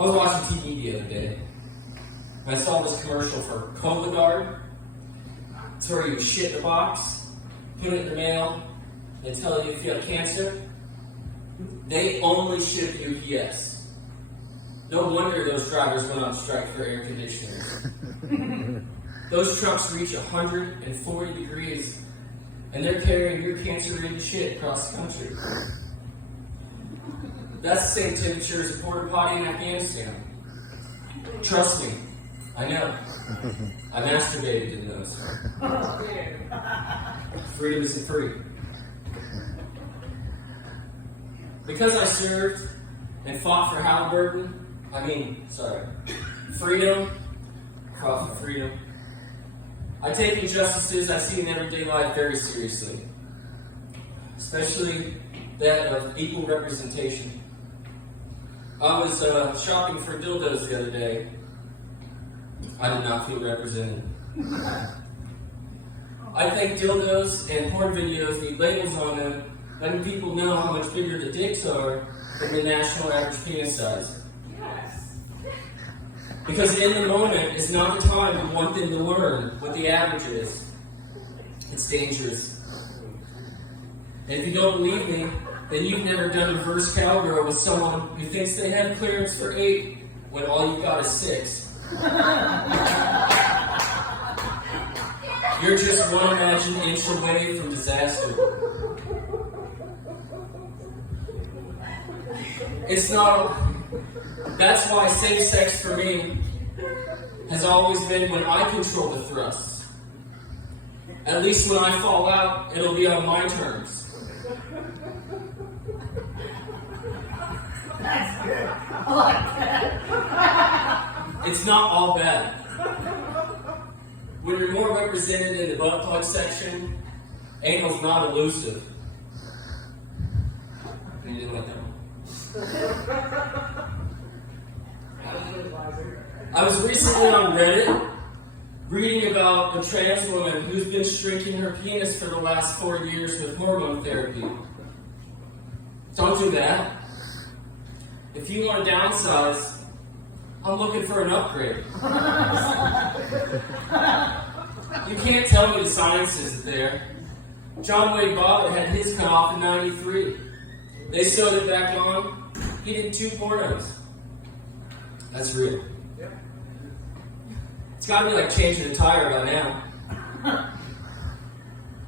I was watching TV the other day, and I saw this commercial for Cologuard. It's where you shit in a box, put it in the mail, and tell you if you have cancer. They only ship UPS. No wonder those drivers went on strike for air conditioners. Those trucks reach 140 degrees, and they're carrying your cancer-ridden shit across the country. That's the same temperature as a porta potty in Afghanistan. Trust me, I know. I masturbated in those. Freedom isn't free. Because I served and fought for freedom, fought for freedom, I take injustices I see in everyday life very seriously, especially that of equal representation. I was shopping for dildos the other day. I did not feel represented. I think dildos and porn videos need labels on them, letting people know how much bigger the dicks are than the national average penis size. Yes. Because in the moment is not the time to want them to learn what the average is. It's dangerous. And if you don't believe me, then you've never done reverse cowgirl with someone who thinks they have clearance for 8 when all you've got is 6. You're just one imagined inch away from disaster. That's why safe sex for me has always been when I control the thrusts. At least when I fall out, it'll be on my terms. That's good. I like that. It's not all bad. When you're more represented in the butt plug section, anal's not elusive. You didn't like that one? I was recently on Reddit reading about a trans woman who's been shrinking her penis for the last 4 years with hormone therapy. Don't do that. If you want to downsize, I'm looking for an upgrade. You can't tell me the science isn't there. John Wayne Bobbitt had his cut off in '93. They sewed it back on. He did 2 pornos. That's real. It's got to be like changing a tire by now.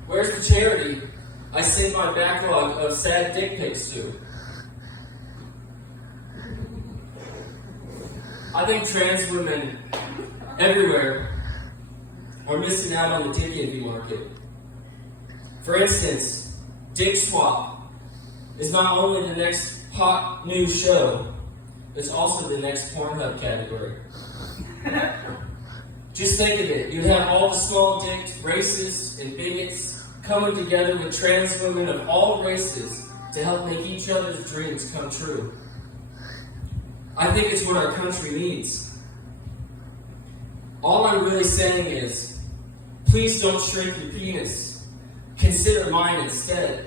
Where's the charity I sent my backlog of sad dick pics to? I think trans women everywhere are missing out on the dick envy market. For instance, Dick Swap is not only the next hot new show, it's also the next Pornhub category. Just think of it. You have all the small-dicked racists and bigots coming together with trans women of all races to help make each other's dreams come true. I think it's what our country needs. All I'm really saying is, please don't shrink your penis. Consider mine instead.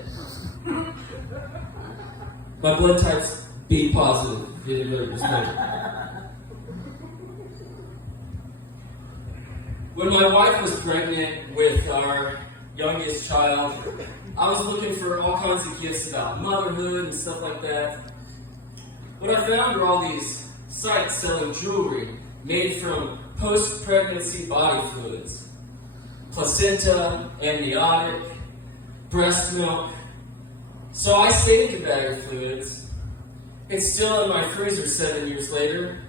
My blood type's B positive. If you didn't really respect it. When my wife was pregnant with our youngest child, I was looking for all kinds of gifts about motherhood and stuff like that. What I found were all these sites selling jewelry made from post-pregnancy body fluids. Placenta, amniotic, breast milk. So I saved the bag of fluids. It's still in my freezer 7 years later.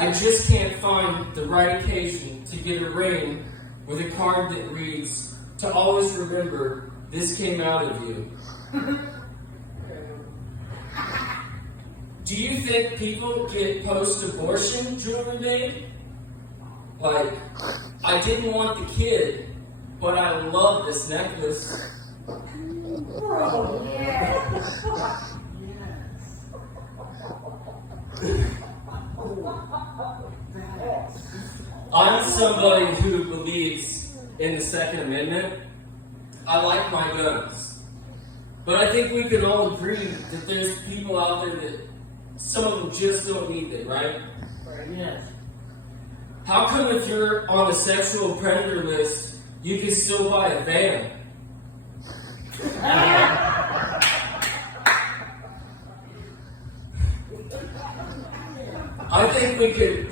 I just can't find the right occasion to get a ring with a card that reads, "To always remember, this came out of you." Do you think people get post-abortion jewelry made? Like, I didn't want the kid, but I love this necklace. Oh, yes. I'm somebody who believes in the Second Amendment. I like my guns. But I think we can all agree that there's people out there that some of them just don't need it, right? Yes. How come if you're on a sexual predator list, you can still buy a van? I think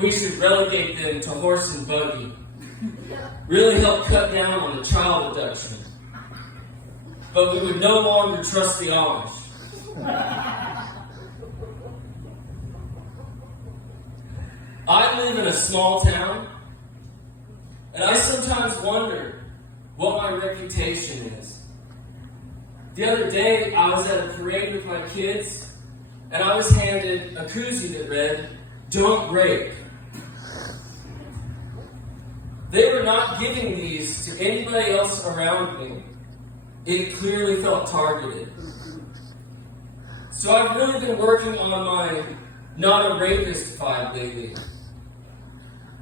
we should relegate them to horse and buggy. Really help cut down on the child abduction. But we would no longer trust the Amish. I live in a small town, and I sometimes wonder what my reputation is. The other day, I was at a parade with my kids, and I was handed a koozie that read, "Don't rape." They were not giving these to anybody else around me. It clearly felt targeted. So I've really been working on my not a rapist vibe lately.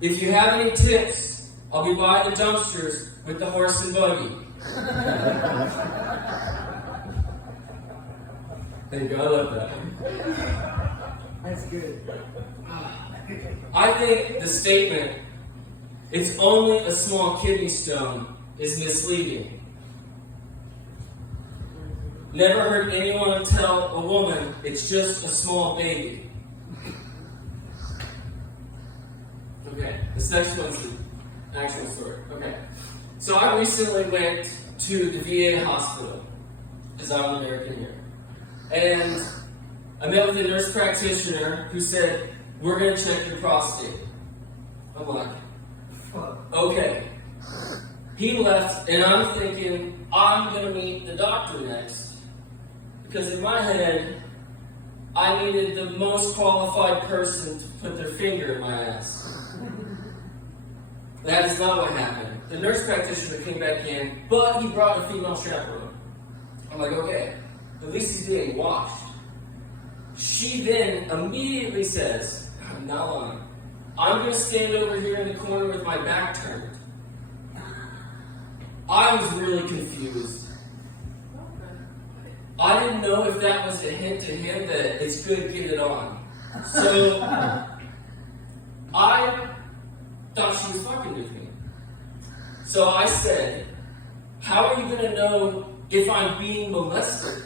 If you have any tips, I'll be by the dumpsters with the horse and buggy. Thank you, I love that. That's good. I think the statement, "It's only a small kidney stone," is misleading. Never heard anyone tell a woman it's just a small baby. Okay, this next one's the actual story. Okay, so I recently went to the VA hospital, as I'm American here, and I met with a nurse practitioner who said, "We're going to check your prostate." I'm like, okay. He left, and I'm thinking, I'm going to meet the doctor next. Because in my head, I needed the most qualified person to put their finger in my ass. That is not what happened. The nurse practitioner came back in, but he brought a female chaperone. I'm like, okay, at least he's being watched. She then immediately says, I'm not lying, "I'm going to stand over here in the corner with my back turned." I was really confused. I didn't know if that was a hint to him that it's good, get it on. So I thought she was fucking with me. So I said, "How are you going to know if I'm being molested?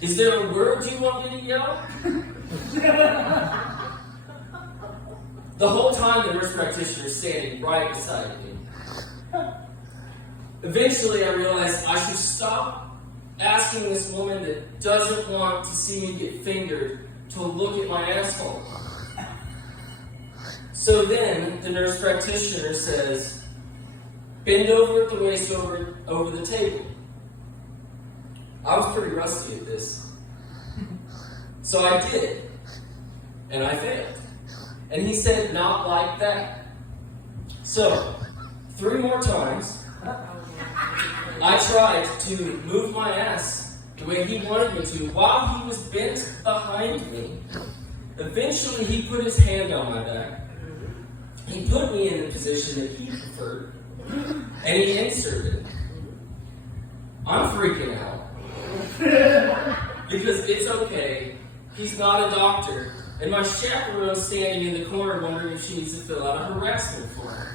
Is there a word you want me to yell?" The whole time the nurse practitioner is standing right beside me. Eventually I realized I should stop asking this woman that doesn't want to see me get fingered to look at my asshole. So then the nurse practitioner says, "Bend over at the waist over the table." I was pretty rusty at this. So I did. And I failed. And he said, "Not like that." So, 3 more times, I tried to move my ass the way he wanted me to while he was bent behind me. Eventually, he put his hand on my back. He put me in the position that he preferred, and he inserted. I'm freaking out. Because it's okay, he's not a doctor, and my chaperone's standing in the corner wondering if she needs to fill out a harassment form.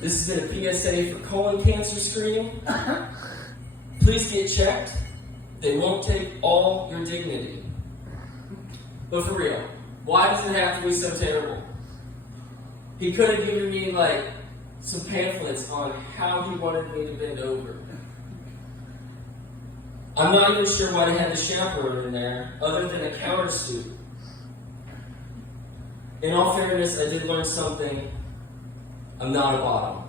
This has been a PSA for colon cancer screening. Please get checked. They won't take all your dignity. But for real, why does it have to be so terrible? He could have given me some pamphlets on how he wanted me to bend over. I'm not even sure why they had the chaperone in there, other than a countersuit. In all fairness, I did learn something. I'm not a bottom.